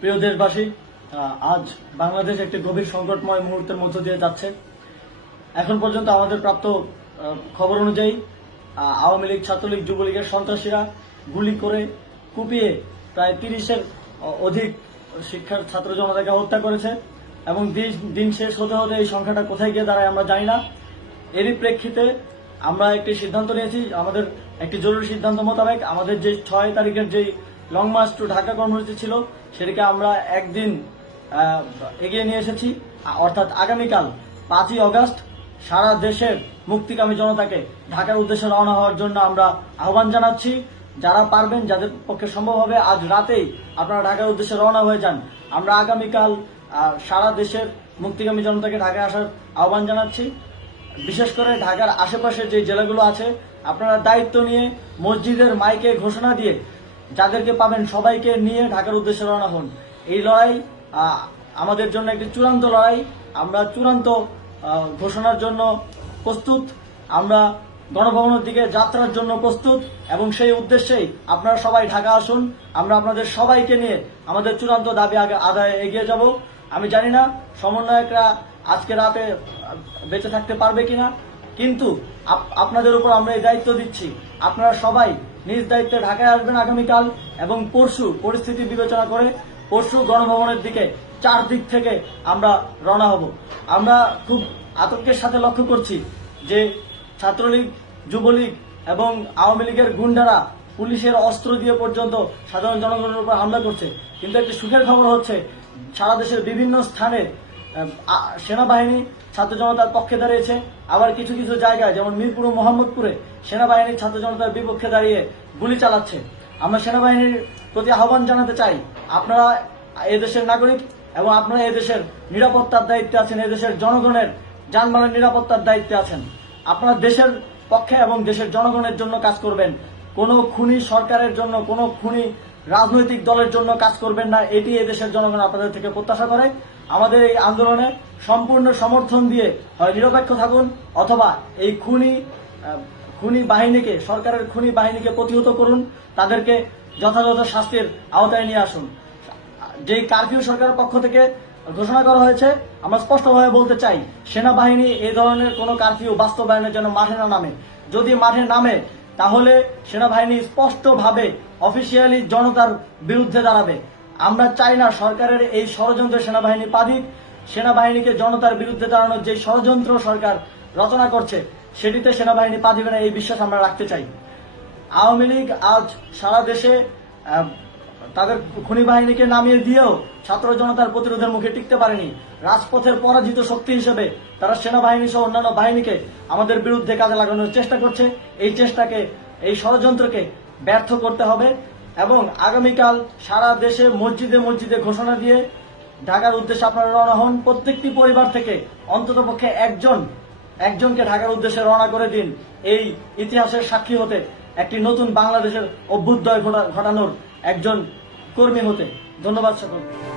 প্রিয় দেশবাসী, আজ বাংলাদেশ একটি গভীর সংকটময় মুহূর্তের মধ্য দিয়ে যাচ্ছে। এখন পর্যন্ত আমাদের প্রাপ্ত খবর অনুযায়ী আওয়ামী লীগ, ছাত্রলীগ, যুবলীগের সন্ত্রাসীরা গুলি করে কুপিয়ে প্রায় 30-এর অধিক শিক্ষার ছাত্র জনতাকে হত্যা করেছে এবং দিন শেষ হতে হতে এই সংখ্যাটা কোথায় গিয়ে দাঁড়ায় আমরা জানি না। এরই প্রেক্ষিতে আমরা একটি সিদ্ধান্ত নিয়েছি। আমাদের একটি জরুরি সিদ্ধান্ত মোতাবেক আমাদের যে 6 তারিখের যে লং মার্চ টু ঢাকা কর্মসূচি ছিল সেটাকে আমরা একদিন এগিয়ে নিয়ে এসেছি। অর্থাৎ আগামীকাল 5ই অগস্ট সারা দেশের মুক্তিকামী জনতাকে ঢাকার উদ্দেশ্যে রওনা হওয়ার জন্য আমরা আহ্বান জানাচ্ছি। যারা পারবেন, যাদের পক্ষে সম্ভব হবে, আজ রাতেই আপনারা ঢাকার উদ্দেশ্যে রওনা হয়ে যান। আমরা আগামীকাল সারা দেশের মুক্তিকামী জনতাকে ঢাকায় আসার আহ্বান জানাচ্ছি। বিশেষ করে ঢাকার আশেপাশের যে জেলাগুলো আছে, আপনারা দায়িত্ব নিয়ে মসজিদের মাইকে ঘোষণা দিয়ে যাদেরকে পাবেন সবাইকে নিয়ে ঢাকার উদ্দেশ্যে রওনা হন। এই লড়াই আমাদের জন্য একটি চূড়ান্ত লড়াই। আমরা চূড়ান্ত ঘোষণার জন্য প্রস্তুত। আমরা গণভবনের দিকে যাত্রার জন্য প্রস্তুত এবং সেই উদ্দেশ্যেই আপনারা সবাই ঢাকা আসুন। আমরা আপনাদের সবাইকে নিয়ে আমাদের চূড়ান্ত দাবি আদায়ে এগিয়ে যাব। আমি জানি না সমন্বয়করা আজকে রাতে বেঁচে থাকতে পারবে কিনা, কিন্তু আপনাদের উপর আমরা এই দায়িত্ব দিচ্ছি। আপনারা সবাই নিজ দায়িত্বে ঢাকায় আসবেন আগামীকাল এবং পরশু পরিস্থিতি বিবেচনা করে পরশু গণভবনের দিকে 4 দিক থেকে আমরা রওনা হব। আমরা খুব আতঙ্কের সাথে লক্ষ্য করছি যে ছাত্রলীগ, যুবলীগ এবং আওয়ামী লীগের গুন্ডারা পুলিশের অস্ত্র দিয়ে পর্যন্ত সাধারণ জনগণের উপর হামলা করছে। কিন্তু একটি সুখের খবর হচ্ছে, সারা দেশের বিভিন্ন স্থানে সেনাবাহিনী ছাত্র জনতার পক্ষে দাঁড়িয়েছে। আবার কিছু কিছু জায়গায় যেমন মিরপুর ও মোহাম্মদপুরে সেনাবাহিনী ছাত্র জনতার বিপক্ষে দাঁড়িয়ে গুলি চালাচ্ছে। আমরা সেনাবাহিনীর প্রতি আহ্বান জানাতে চাই, আপনারা এদেশের নাগরিক এবং আপনারা এদেশের নিরাপত্তার দায়িত্বে আছেন, এদেশের জনগণের যানবাহনের নিরাপত্তার দায়িত্বে আছেন। আপনারা দেশের পক্ষে এবং দেশের জনগণের জন্য কাজ করবেন। কোনো খুনি সরকারের জন্য, কোনো খুনি রাজনৈতিক দলের জন্য কাজ করবেন না। এটি এদেশের জনগণ আপনাদের থেকে প্রত্যাশা করে। আমাদের এই আন্দোলনে সম্পূর্ণ সমর্থন দিয়ে হয় নিরপেক্ষ থাকুন, অথবা এই খুনি বাহিনীকে, সরকারের খুনি বাহিনীকে প্রতিহত করুন, তাদেরকে যথাযথ শাস্তির আওতায় নিয়ে আসুন। যেই কারফিউ সরকারের পক্ষ থেকে ঘোষণা করা হয়েছে, আমরা স্পষ্টভাবে বলতে চাই, সেনাবাহিনী এই ধরনের কোনো কারফিউ বাস্তবায়নের জন্য মাঠে না নামে। যদি মাঠে নামে তাহলে সেনাবাহিনী স্পষ্টভাবে অফিসিয়ালি জনতার বিরুদ্ধে দাঁড়াবে। আমরা চাই না সরকারের এই ষড়যন্ত্র সেনাবাহিনী পা দিক। সেনাবাহিনীকে জনতার বিরুদ্ধে দাঁড়ানোর যে ষড়যন্ত্র সরকার রচনা করছে সেটিতে সেনাবাহিনী পা দিবে না, এই বিশ্বাস আমরা রাখতে চাই। আওয়ামী লীগ আজ সারা দেশে তাদের খুনি বাহিনীকে নামিয়ে দিয়েও ছাত্র জনতার প্রতিরোধের মুখে টিকতে পারেনি। রাজপথের পরাজিত শক্তি হিসেবে তারা সেনাবাহিনী সহ অন্যান্য বাহিনীকে আমাদের বিরুদ্ধে কাজে লাগানোর চেষ্টা করছে। এই চেষ্টাকে, এই ষড়যন্ত্রকে ব্যর্থ করতে হবে এবং আগামীকাল সারা দেশে মসজিদে মসজিদে ঘোষণা দিয়ে ঢাকার উদ্দেশ্যে আপনারা রওনা হন। প্রত্যেকটি পরিবার থেকে অন্ততপক্ষে একজনকে ঢাকার উদ্দেশ্যে রওনা করে দিন, এই ইতিহাসের সাক্ষী হতে, একটি নতুন বাংলাদেশের অভ্যুদয় ঘটানোর একজন কর্মী হতে। ধন্যবাদ সকলকে।